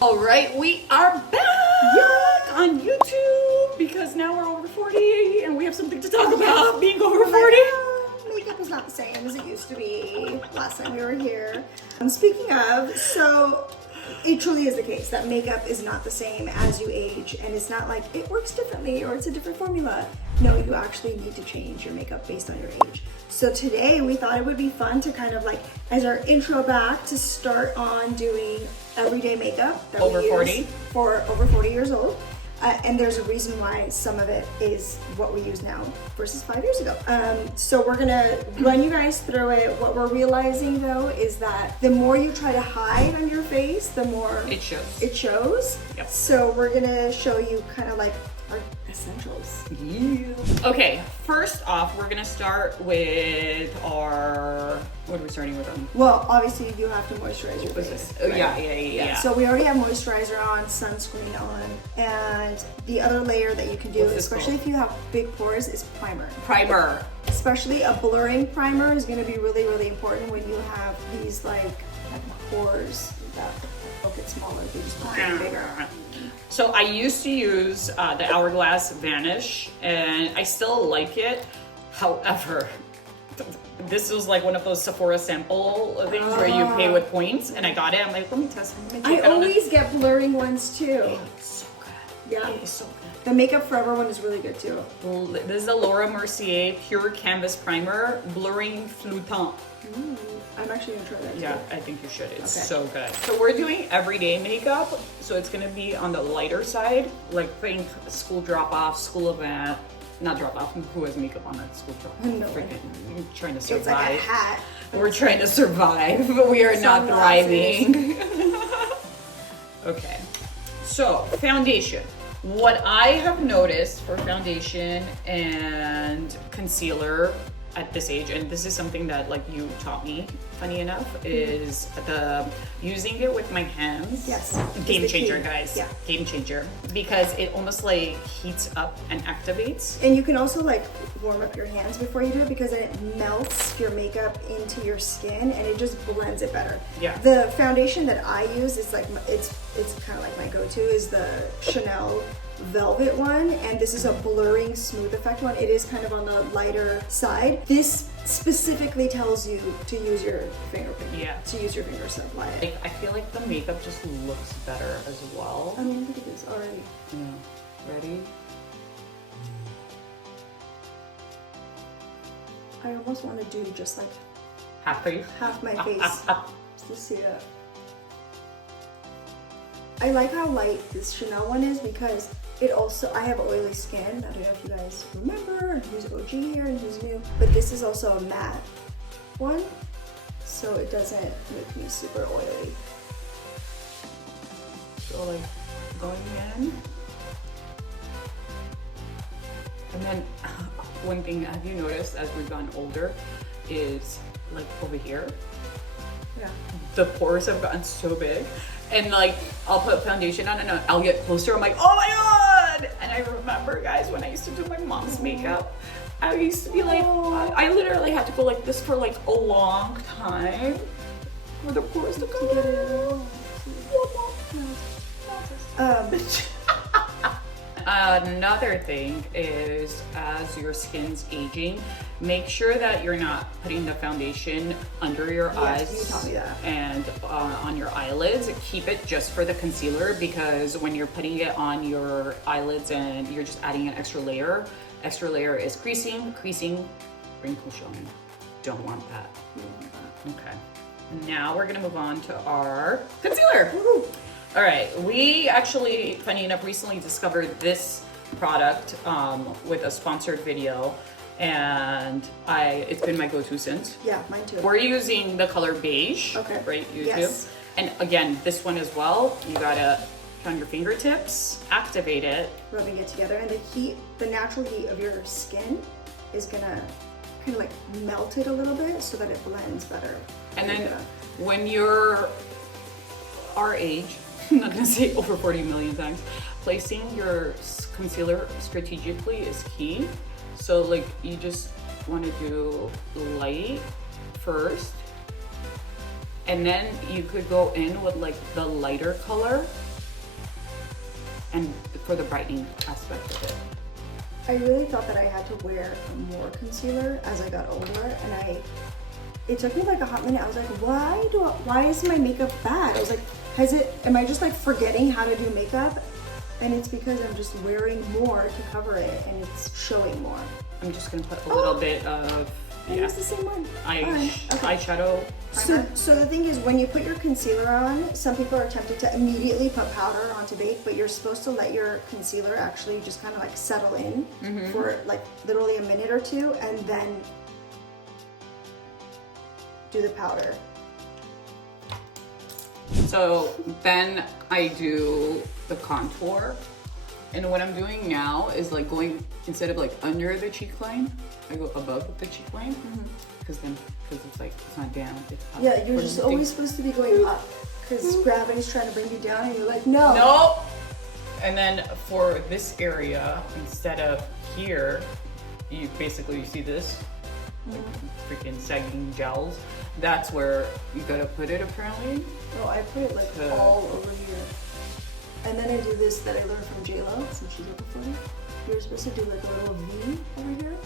All right, we are back on YouTube because now we're over 40 and we have something to talk about being over 40. Makeup is not the same as it used to be last time we were here. Speaking of, so it truly is the case that makeup is not the same as you age, and it's not like it works differently or it's a different formula. No, you actually need to change your makeup based on your age. So today we thought it would be fun to kind of like, as our intro back, to start on doing everyday makeup that Over we use 40? for over 40 years old. And there's a reason why some of it is what we use now versus 5 years ago. So we're gonna run you guys through it. What we're realizing though is that the more you try to hide on your face, the more It shows. it shows. Yep. So we're gonna show you kind of like our essentials. Yeah. Okay, first off, we're gonna start with our, what are we starting with? Well, obviously you do have to moisturize your What was face. this? Oh, right? yeah. So we already have moisturizer on, sunscreen on, and the other layer that you can do, What's this especially called? if you have big pores, is primer. Primer. Especially a blurring primer is going to be really, really important when you have these like pores that will get smaller. They just become bigger. So I used to use the Hourglass Vanish, and I still like it. However, this was like one of those Sephora sample things where you pay with points, and I got it. I'm like, let me test it. Let me I take it on always get blurring ones too. It's so good. Yeah. It is so good. The Makeup Forever one is really good too. This is the Laura Mercier Pure Canvas Primer, Blurring Flutant. I'm actually gonna try that too. Yeah, I think you should. It's Okay. so good. So we're doing everyday makeup, so it's gonna be on the lighter side, like think school drop-off, school event. Not drop-off, who has makeup on at school drop-off? No. Freaking trying to It's survive. like a hat. We're trying to survive, but we are not Sunglasses. thriving. Okay, so foundation. What I have noticed for foundation and concealer at this age, and this is something that like you taught me, funny enough, is the using it with my hands. Yes. Game Is the changer, key. guys. Yeah. Game changer. Because it almost like heats up and activates. And you can also like warm up your hands before you do it because then it melts your makeup into your skin and it just blends it better. Yeah. The foundation that I use is like it's kind of like my go-to is the Chanel Velvet one, and this is a blurring smooth effect one. It is kind of on the lighter side. This specifically tells you to use your fingerprint. Yeah. To use your fingers to apply it. Like, I feel like the makeup just looks better as well. I mean, look at this already. Yeah. Ready? I almost want to do just like Happy? half my face just to see that. I like how light this Chanel one is because it also, I have oily skin. I don't know if you guys remember and who's OG here and who's new, but this is also a matte one, so it doesn't make me super oily. So like going in. And then one thing, have you noticed as we've gotten older is like over here, Yeah. the pores have gotten so big. And like I'll put foundation on and I'll get closer. I'm like, oh my god! And I remember, guys, when I used to do my mom's makeup, I used to be like, I literally had to go like this for like a long time for the pores to go. Another thing is, as your skin's aging, make sure that you're not putting the foundation under your eyes you taught me that. and on your eyelids. Keep it just for the concealer, because when you're putting it on your eyelids and you're just adding an extra layer is creasing, wrinkle showing. Don't want that. Okay. Now we're gonna move on to our concealer. Woo-hoo. All right, we actually, funny enough, recently discovered this product with a sponsored video, and it's been my go-to since. Yeah, mine too. We're using the color beige, Okay. right, YouTube? Yes. And again, this one as well, you gotta put on your fingertips, activate it. Rubbing it together, and the heat, the natural heat of your skin is gonna kind of like melt it a little bit so that it blends better. And then when you're our age, I'm not gonna say over 40 million times, placing your concealer strategically is key. So like you just wanna do light first, and then you could go in with like the lighter color and for the brightening aspect of it. I really thought that I had to wear more concealer as I got older, and it took me like a hot minute. I was like, why is my makeup bad? I was like, am I just like forgetting how to do makeup? And it's because I'm just wearing more to cover it, and it's showing more. I'm just gonna put a little bit of it's the same one. Eyeshadow primer. So the thing is, when you put your concealer on, some people are tempted to immediately put powder onto bake, but you're supposed to let your concealer actually just kind of like settle in for like literally a minute or two, and then do the powder. So then I do the contour, and what I'm doing now is like going, instead of like under the cheek line, I go above the cheek line, because it's like, it's not down, it's up. Yeah, you're just always supposed to be going up, because gravity's trying to bring you down, and you're like, no. Nope. And then for this area, instead of here, you see this, like freaking sagging jowls. That's where you gotta put it apparently. Oh, I put it like all over here. And then I do this that I learned from J-Lo, since she's looking for me. You're supposed to do like a little V over here.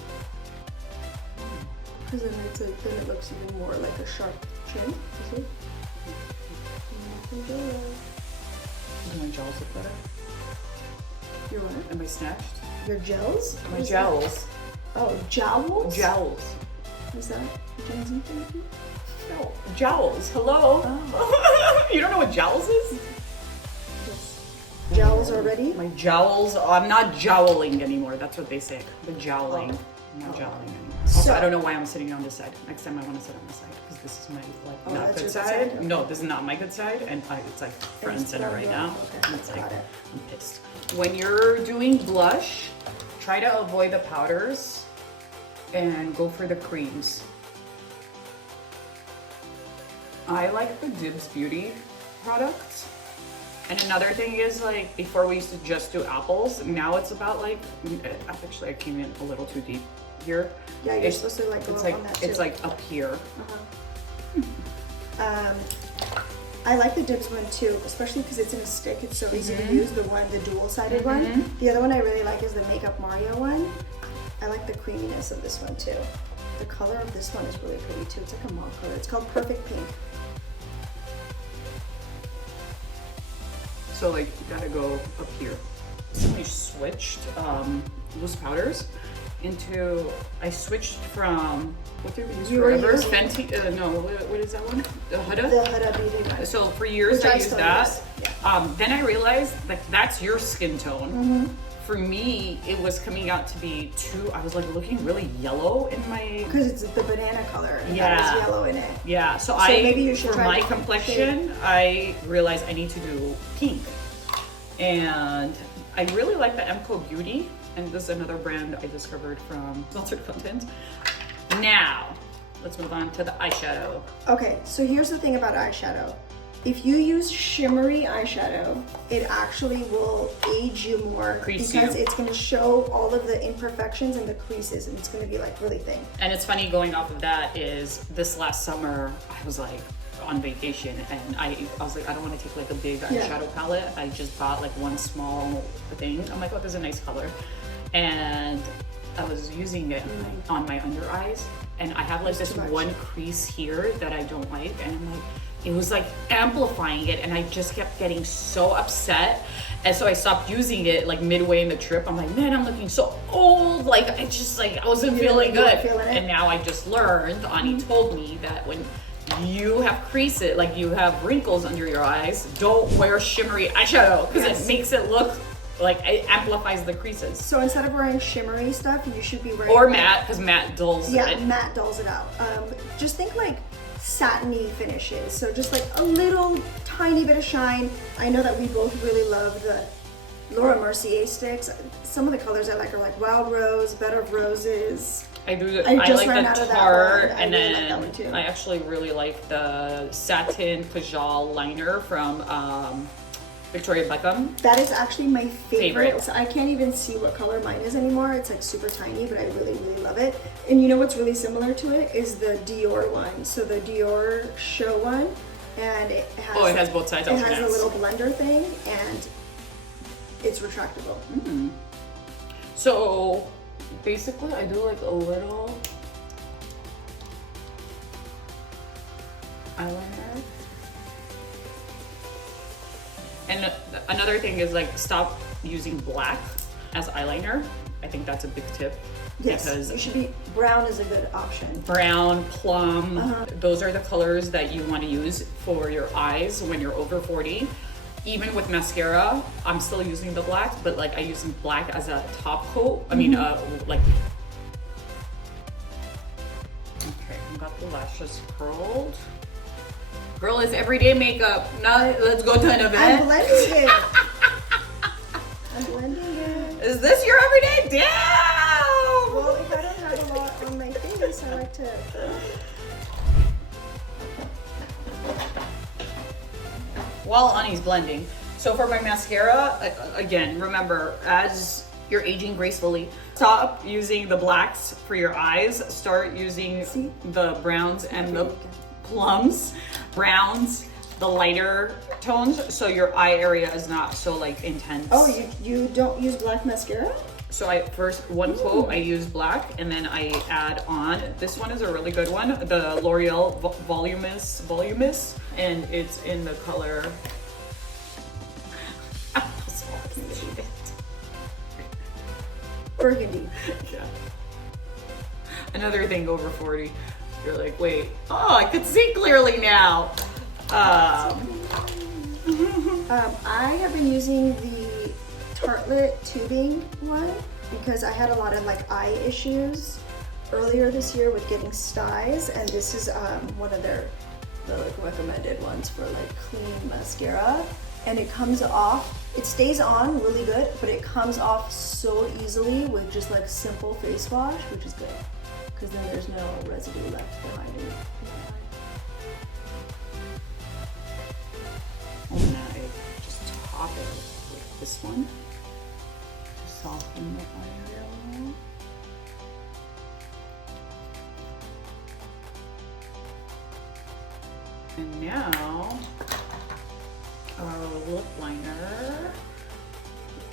Because then it looks even more like a sharp chin. You see? Do my jowls look better? Your what? Am I snatched? Your gels? My jowls. Oh, jowls? Jowls. Is that a Gen Z thing? No, jowls. Hello. Oh. You don't know what jowls is? Yes. Jowls already? My jowls. I'm not joweling anymore. That's what they say. The jowling. I'm not joweling anymore. Also, I don't know why I'm sitting on this side. Next time I want to sit on this side because this is my like not good side. Okay. No, this is not my good side, and it's like front and center right now. Okay. And it's like I'm pissed. When you're doing blush, try to avoid the powders and go for the creams. I like the Dibs Beauty products. And another thing is, like, before we used to just do apples, now it's about like, actually I came in a little too deep here. Yeah, you're supposed to like go up on that too. It's like up here. I like the Dibs one too, especially because it's in a stick. It's so easy to use, the dual-sided one. The other one I really like is the Makeup Mario one. I like the creaminess of this one too. The color of this one is really pretty too. It's like a mauve color. It's called Perfect Pink. So like you gotta go up here. We switched loose powders into, I switched from, what did we use forever? Fenty, no, what is that one? The Huda? The Huda Beauty one. So for years I used that. Yeah. Then I realized like that's your skin tone. For me, it was coming out to be I was like looking really yellow in my... Because it's the banana color and that is yellow in it. Yeah, so maybe you should for try my complexion, I realized I need to do pink. And I really like the Emco Beauty, and this is another brand I discovered from Sponsored Content. Now, let's move on to the eyeshadow. Okay, so here's the thing about eyeshadow. If you use shimmery eyeshadow, it actually will age you more because it's going to show all of the imperfections and the creases, and it's going to be like really thin. And it's funny, going off of that is this last summer, I was like on vacation, and I was like, I don't want to take like a big eyeshadow palette. I just bought like one small thing. I'm like, oh, this is a nice color. And I was using it on my under eyes, and I have like this one crease here that I don't like, and I'm like, it was like amplifying it, and I just kept getting so upset. And so I stopped using it like midway in the trip. I'm like, man, I'm looking so old. Like, I just like, I wasn't feeling good. And now I just learned, Ani told me that when you have creases, like you have wrinkles under your eyes, don't wear shimmery eyeshadow because it makes it look like, it amplifies the creases. So instead of wearing shimmery stuff, you should be wearing... Or matte, because matte dulls it. Yeah, matte dulls it out. Just think like satiny finishes. So just like a little tiny bit of shine. I know that we both really love the Laura Mercier sticks. Some of the colors I like are like Wild Rose, Bed of Roses. I like the tart, and then I actually really like the satin Kajal liner from Victoria Beckham. That is actually my favorite. So I can't even see what color mine is anymore. It's like super tiny, but I really, really love it. And you know what's really similar to it is the Dior one. So the Dior show one, and it has... Oh, it has both sides. It has a little blender thing, and it's retractable. So basically I do like a little eyeliner. And another thing is like stop using black as eyeliner. I think that's a big tip. Yes, because it should be brown is a good option. Brown, plum, those are the colors that you want to use for your eyes when you're over 40. Even with mascara, I'm still using the black, but like I use black as a top coat. I mean, like. Okay, I got the lashes curled. Girl, it's everyday makeup. Now let's go to an event. I'm blending it. I'm blending it. Is this your everyday? Damn! Well, if I don't have a lot on my face, I like to. While Ani's blending. So for my mascara, again, remember, as you're aging gracefully, stop using the blacks for your eyes. Start using the browns and the plums, browns, the lighter tones, so your eye area is not so like intense. Oh, you don't use black mascara? So I first, one coat, I use black, and then I add on, this one is a really good one, the L'Oreal Voluminous, and it's in the color, Burgundy. Yeah. Another thing over 40, you're like, wait, oh, I could see clearly now. I have been using the Tartelette tubing one because I had a lot of like eye issues earlier this year with getting styes, and this is one of the like recommended ones for like clean mascara, and it comes off. It stays on really good, but it comes off so easily with just like simple face wash, which is good because then there's no residue left behind it. And then I just top it with this one to soften the eye area. And now our lip liner.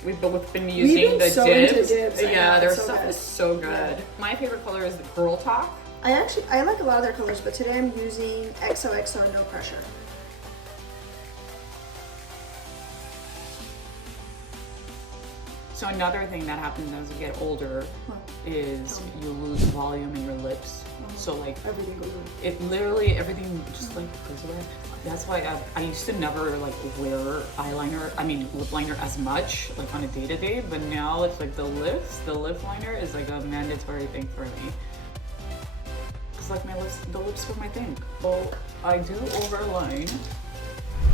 We've both been using the so dibs. into dibs. Yeah, their so stuff good. is so good. Yeah. My favorite color is the Girl Talk. I like a lot of their colors, but today I'm using XOXO No Pressure. So another thing that happens as you get older is you lose volume in your lips. So like Everything goes away. it literally, everything just like goes away. That's why I used to never like wear lip liner as much like on a day-to-day, but now it's like the lip liner is like a mandatory thing for me. Cause like the lips were my thing. Well, I do overline.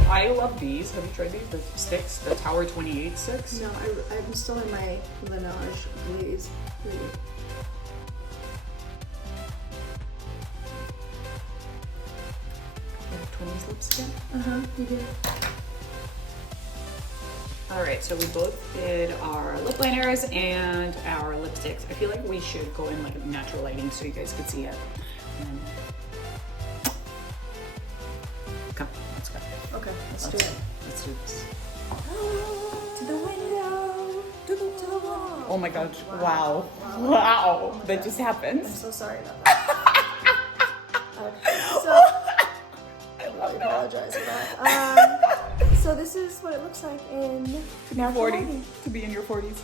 I love these. Have you tried these? The sticks, the Tower 28 sticks? No, I'm still in my Laneige glaze. You have 20s lips again? You did. All right, so we both did our lip liners and our lipsticks. I feel like we should go in like natural lighting so you guys could see it. And come, let's go. Okay, let's do it. Let's do this. To the window. To the wall. Oh my gosh, wow. Wow. That just happened. I'm so sorry about that. Okay, so I really apologize for that. So this is what it looks like in natural lighting. To be in your 40s.